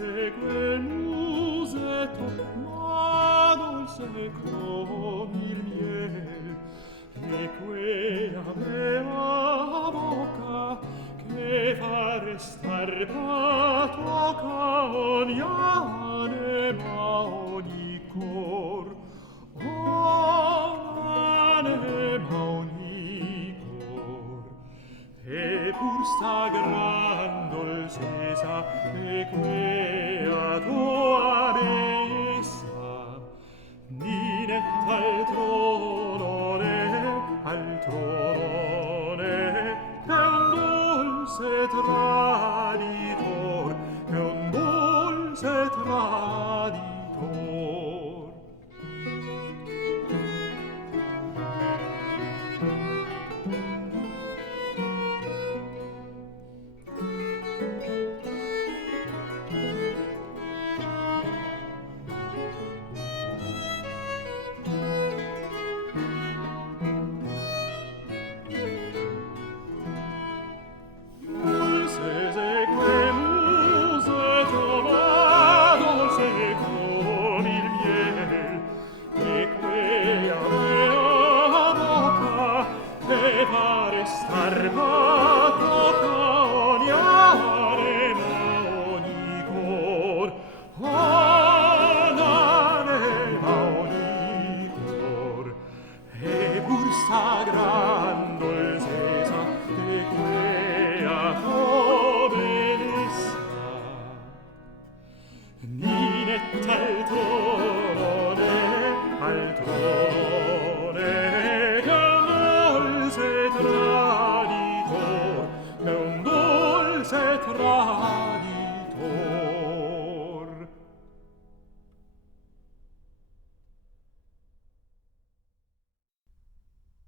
segue il musetto, ma dolce come il miel, e quella mea bocca che fa restar patoca ogni anima, ogni cor, anima, ogni cor. E pur sta gran dolcezza e quea tua bellezza, ni altro non è, altro non è che un dolce traditor, che un dolce traditor. Sagrando il sesa de quea